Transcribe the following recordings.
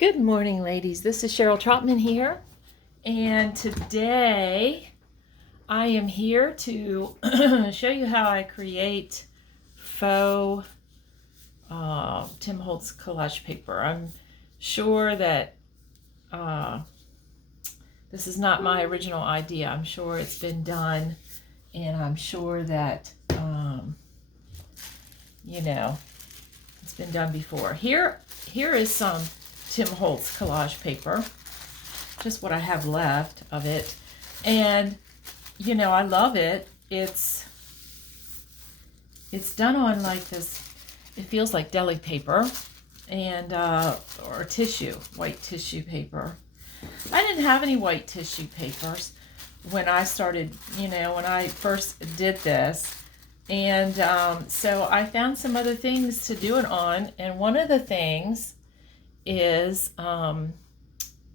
Good morning, ladies. This is Cheryl Trotman here, and today I am here to show you how I create faux Tim Holtz collage paper. I'm sure that this is not my original idea. I'm sure it's been done, and I'm sure that it's been done before. Here is some Tim Holtz collage paper, just what I have left of it, and I love it. It's done on like this, it feels like deli paper and or tissue, white tissue paper. I didn't have any white tissue papers when I started, when I first did this, and so I found some other things to do it on, and one of the things is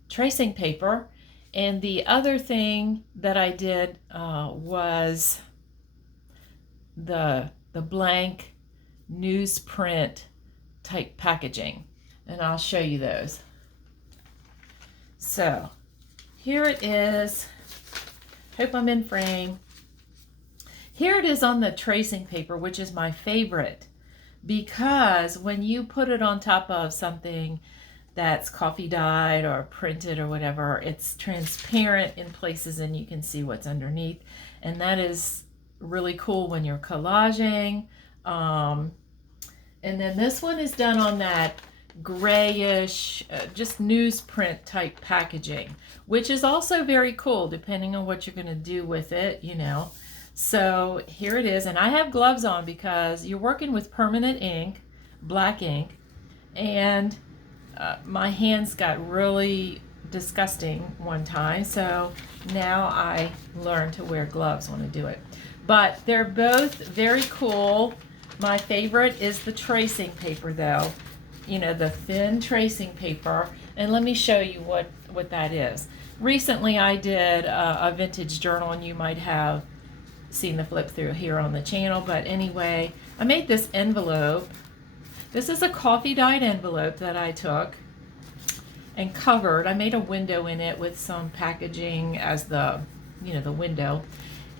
tracing paper, and the other thing that I did was the blank newsprint type packaging, and I'll show you those. So here it is. Hope I'm in frame. Here it is on the tracing paper, which is my favorite, because when you put it on top of something that's coffee dyed or printed or whatever, it's transparent in places and you can see what's underneath, and that is really cool when you're collaging. And then this one is done on that grayish, just newsprint type packaging, which is also very cool depending on what you're going to do with it, So here it is, and I have gloves on because you're working with permanent ink, black ink, and my hands got really disgusting one time, so now I learned to wear gloves when I do it. But they're both very cool. My favorite is the tracing paper, though, the thin tracing paper, and let me show you what that is. Recently I did a vintage journal, and you might have seen the flip through here on the channel, but anyway, I made this envelope. This is a coffee dyed envelope that I took and covered. I made a window in it with some packaging as the window,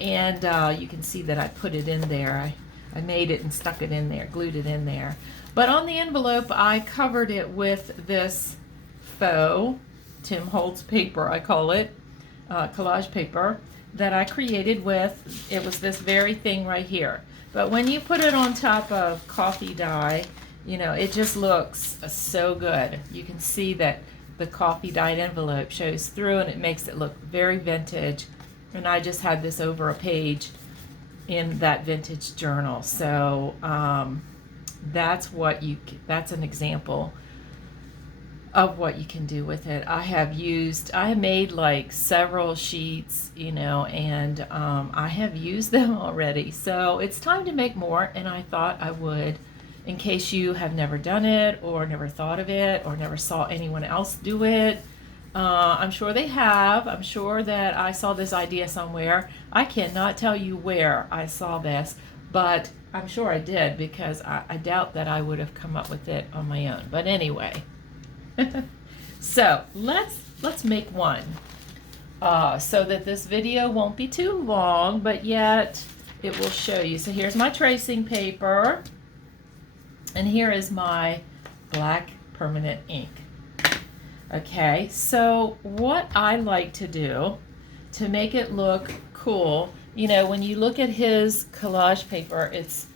and you can see that I put it in there. I made it and stuck it in there, glued it in there. But on the envelope, I covered it with this faux Tim Holtz paper, I call it, collage paper, that I created with, it was this very thing right here. But when you put it on top of coffee dye, it just looks so good. You can see that the coffee dyed envelope shows through, and it makes it look very vintage. And I just had this over a page in that vintage journal. So that's an example of what you can do with it. I have made like several sheets, and I have used them already. So it's time to make more, and I thought I would, in case you have never done it or never thought of it or never saw anyone else do it. I'm sure they have. I'm sure that I saw this idea somewhere. I cannot tell you where I saw this, but I'm sure I did, because I doubt that I would have come up with it on my own. But anyway, so let's make one so that this video won't be too long, but yet it will show you. So here's my tracing paper, and here is my black permanent ink. Okay, so what I like to do to make it look cool, when you look at his collage paper, it's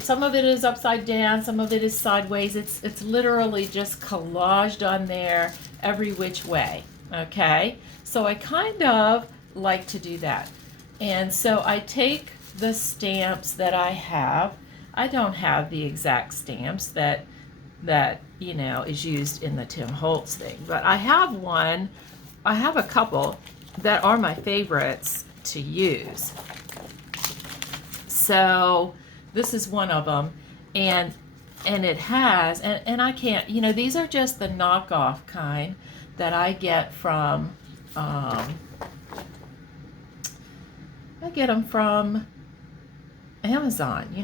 some of it is upside down, some of it is sideways. It's literally just collaged on there every which way. Okay, so I kind of like to do that, and so I take the stamps that I have. I don't have the exact stamps that is used in the Tim Holtz thing, but I have a couple that are my favorites to use. So this is one of them, and it has, and I can't, these are just the knockoff kind that I get from I get them from Amazon,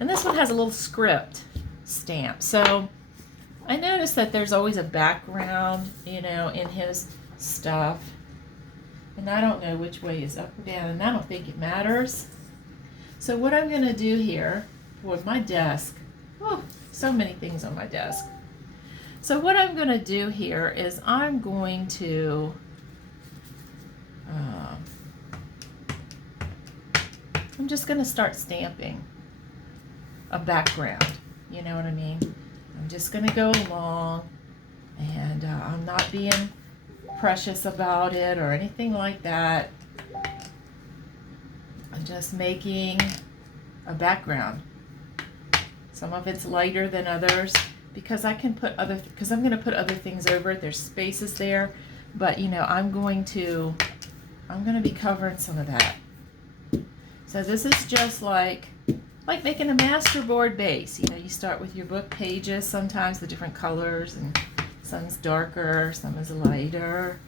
and this one has a little script stamp. So I noticed that there's always a background, you know, in his stuff. And I don't know which way is up or down, and I don't think it matters. So what I'm going to do here with my desk, oh, so many things on my desk. So what I'm going to do here is I'm going to I'm just going to start stamping a background. You know what I mean? I'm just going to go along, and I'm not being precious about it or anything like that. I'm just making a background. Some of it's lighter than others because I can put because I'm going to put other things over it. There's spaces there, but you know, I'm going to be covering some of that. So this is just like making a masterboard base. You know, you start with your book pages, sometimes the different colors, and some's darker, some is lighter.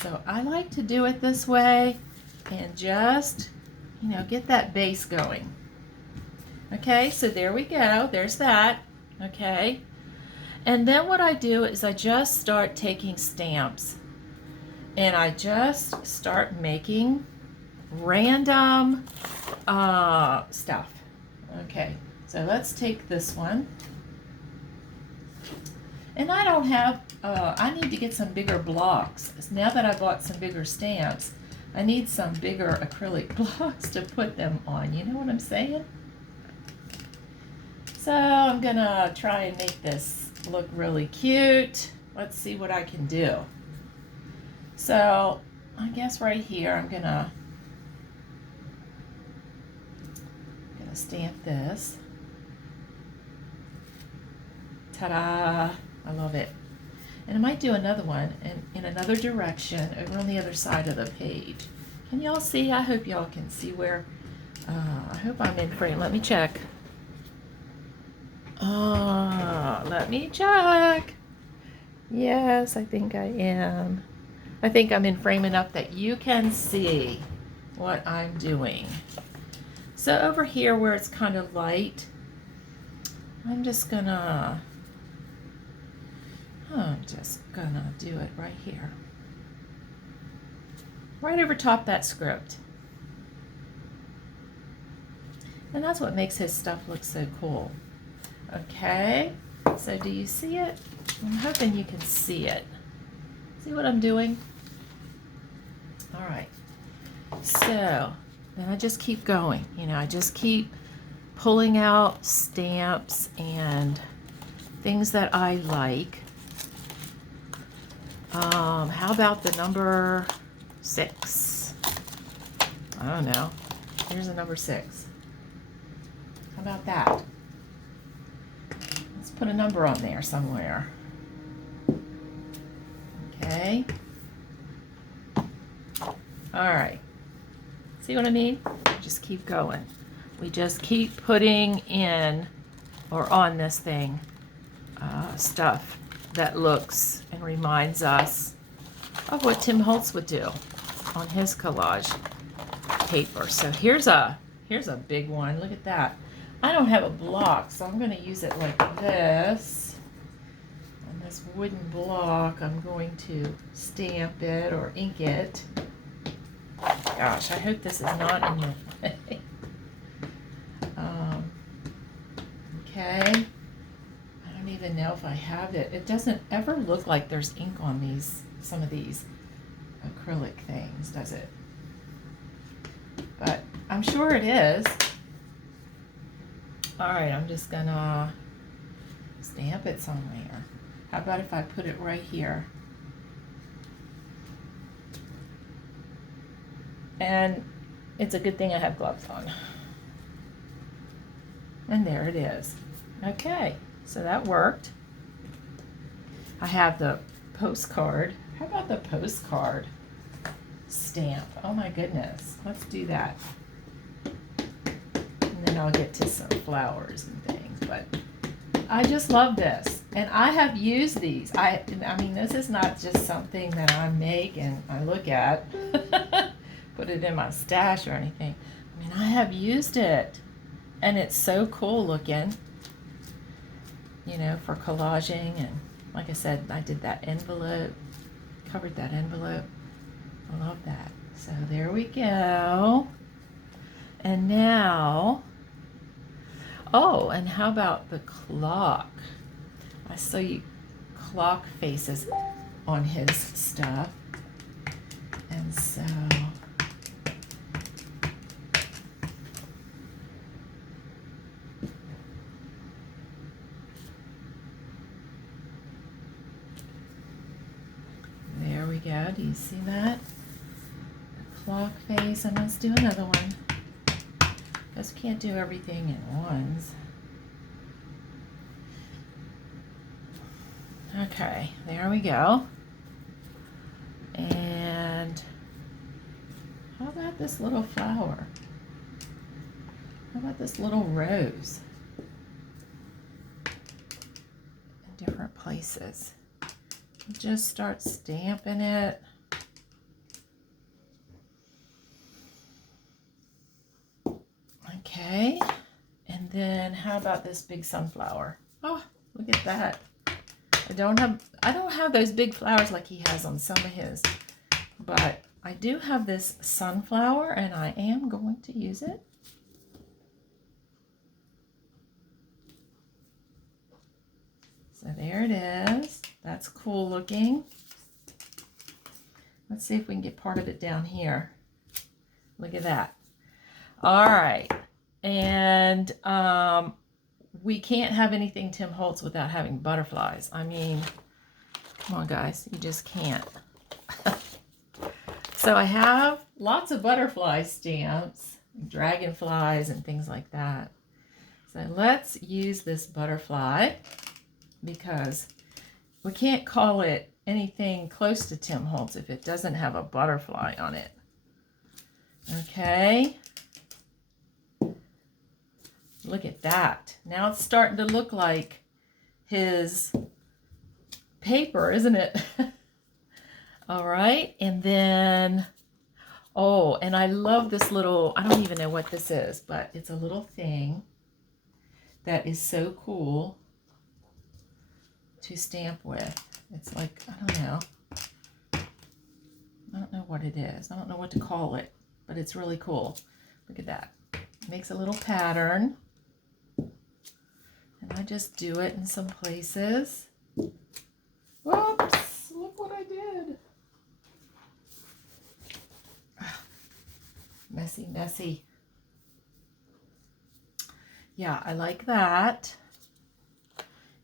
So I like to do it this way and just, you know, get that base going. Okay, so there we go. There's that. Okay. And then what I do is I just start taking stamps and I just start making random stuff. Okay, so let's take this one. And I don't have, I need to get some bigger blocks. Now that I bought some bigger stamps, I need some bigger acrylic blocks to put them on. You know what I'm saying? So I'm gonna try and make this look really cute. Let's see what I can do. So I guess right here I'm gonna stamp this. Ta-da! I love it. And I might do another one in another direction over on the other side of the page. Can y'all see? I hope y'all can see where, I hope I'm in frame. Let me check. Let me check. Yes, I think I am. I think I'm in frame enough that you can see what I'm doing. So over here where it's kind of light, I'm just gonna do it right here. Right over top that script. And that's what makes his stuff look so cool. Okay, so do you see it? I'm hoping you can see it. See what I'm doing? All right, so then I just keep going. You know, I just keep pulling out stamps and things that I like. How about the number 6? I don't know. Here's a number 6. How about that? Let's put a number on there somewhere. Okay. All right. See what I mean? Just keep going. We just keep putting in or on this thing stuff that looks and reminds us of what Tim Holtz would do on his collage paper. So here's a big one. Look at that. I don't have a block, so I'm going to use it like this. On this wooden block, I'm going to stamp it or ink it. Gosh, I hope this is not in your way. Okay. I don't even know if I have it. It doesn't ever look like there's ink on some of these acrylic things, does it? But I'm sure it is. All right, I'm just gonna stamp it somewhere. How about if I put it right here? And it's a good thing I have gloves on. And there it is. Okay, so that worked. I have the postcard. How about the postcard stamp? Oh my goodness, let's do that. And then I'll get to some flowers and things, but I just love this. And I have used these. I mean, this is not just something that I make and I look at, put it in my stash or anything. I mean, I have used it and it's so cool looking, you know, for collaging and Like I said, I did that envelope, covered that envelope. I love that. So there we go. And now, oh, and how about the clock? I saw you clock faces on his stuff. And so there we go. Do you see that? The clock face. And let's do another one. Because we can't do everything in ones. Okay, there we go. And how about this little flower? How about this little rose? In different places. Just start stamping it. Okay, and then how about this big sunflower? Oh, look at that. I don't have those big flowers like he has on some of his, but I do have this sunflower and I am going to use it. So there it is. That's cool looking. Let's see if we can get part of it down here. Look at that. All right. And we can't have anything Tim Holtz without having butterflies. I mean, come on, guys. You just can't. So I have lots of butterfly stamps, dragonflies and things like that. So let's use this butterfly because we can't call it anything close to Tim Holtz if it doesn't have a butterfly on it. Okay. Look at that. Now it's starting to look like his paper, isn't it? All right. And then, oh, and I love this little, I don't even know what this is, but it's a little thing that is so cool to stamp with. It's like, I don't know. I don't know what it is. I don't know what to call it, but it's really cool. Look at that. It makes a little pattern. And I just do it in some places. Whoops, look what I did. Messy, messy. Yeah, I like that.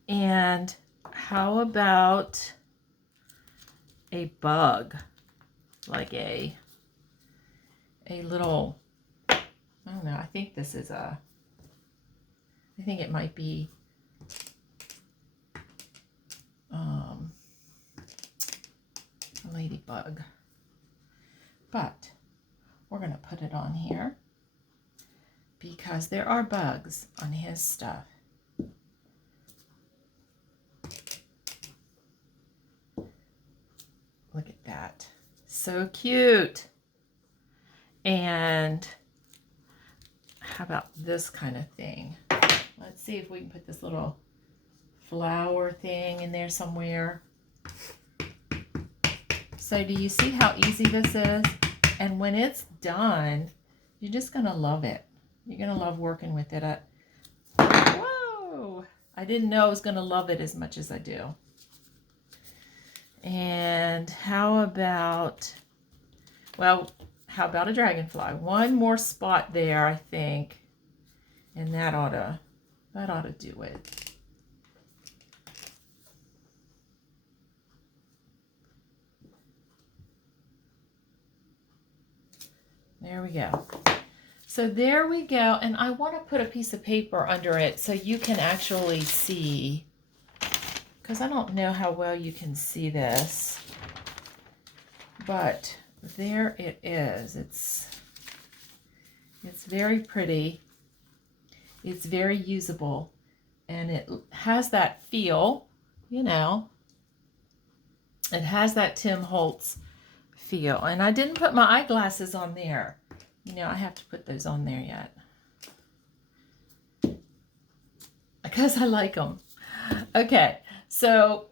And how about a bug? Like a little, I don't know, I think this is a, I think it might be a ladybug. But we're going to put it on here because there are bugs on his stuff. Look at that. So cute. And how about this kind of thing? Let's see if we can put this little flower thing in there somewhere. So do you see how easy this is? And when it's done, you're just going to love it. You're going to love working with it. Whoa! I didn't know I was going to love it as much as I do. And how about, well, how about a dragonfly? One more spot there, I think. And that ought to do it. There we go. So there we go. And I want to put a piece of paper under it so you can actually see, because I don't know how well you can see this, but there it is. It's very pretty. It's very usable, and it has that feel, you know. It has that Tim Holtz feel. And I didn't put my eyeglasses on there. You know, I have to put those on there yet because I like them. Okay, so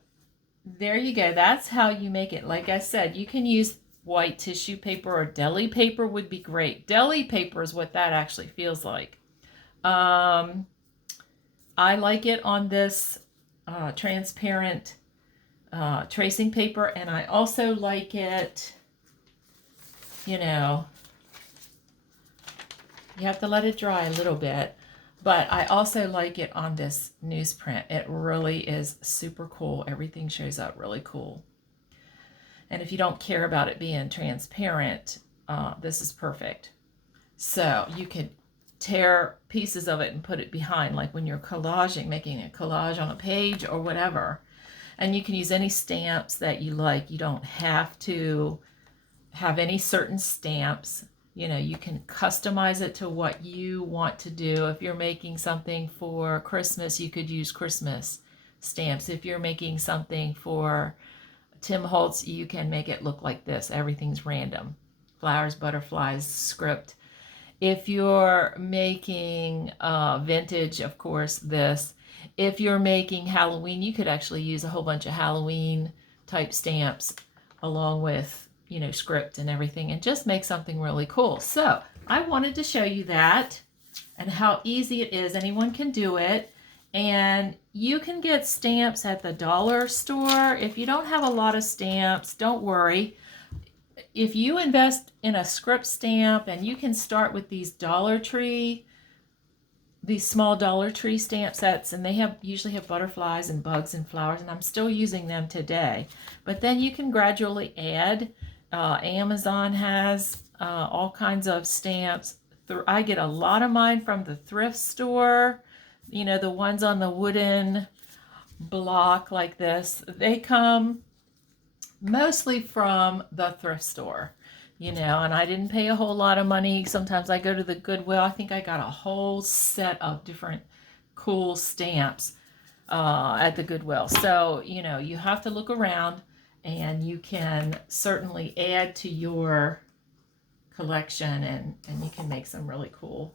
there you go. That's how you make it. Like I said, you can use white tissue paper, or deli paper would be great. Deli paper is what that actually feels like. I like it on this transparent tracing paper, and I also like it, you know, you have to let it dry a little bit, but I also like it on this newsprint. It really is super cool. Everything shows up really cool. And if you don't care about it being transparent, this is perfect. So you could tear pieces of it and put it behind, like when you're collaging, making a collage on a page or whatever. And you can use any stamps that you like. You don't have to have any certain stamps. You know, you can customize it to what you want to do. If you're making something for Christmas, you could use Christmas stamps. If you're making something for Tim Holtz, you can make it look like this. Everything's random. Flowers, butterflies, script. If you're making vintage, of course, this. If you're making Halloween, you could actually use a whole bunch of Halloween type stamps along with, you know, script and everything, and just make something really cool. So I wanted to show you that and how easy it is. Anyone can do it. And you can get stamps at the dollar store. If you don't have a lot of stamps, don't worry. If you invest in a script stamp, and you can start with these Dollar Tree, these small Dollar Tree stamp sets, and they usually have butterflies and bugs and flowers, and I'm still using them today. But then you can gradually add. Amazon has all kinds of stamps. I get a lot of mine from the thrift store. You know, the ones on the wooden block like this. They come mostly from the thrift store, you know, and I didn't pay a whole lot of money. Sometimes I go to the Goodwill. I think I got a whole set of different cool stamps at the Goodwill. So, you know, you have to look around, and you can certainly add to your collection, and you can make some really cool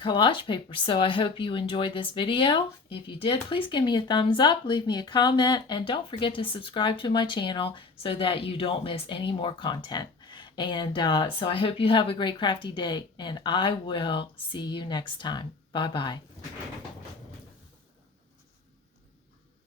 collage paper. So I hope you enjoyed this video. If you did, please give me a thumbs up, leave me a comment, and don't forget to subscribe to my channel so that you don't miss any more content. And so I hope you have a great crafty day, and I will see you next time. Bye-bye.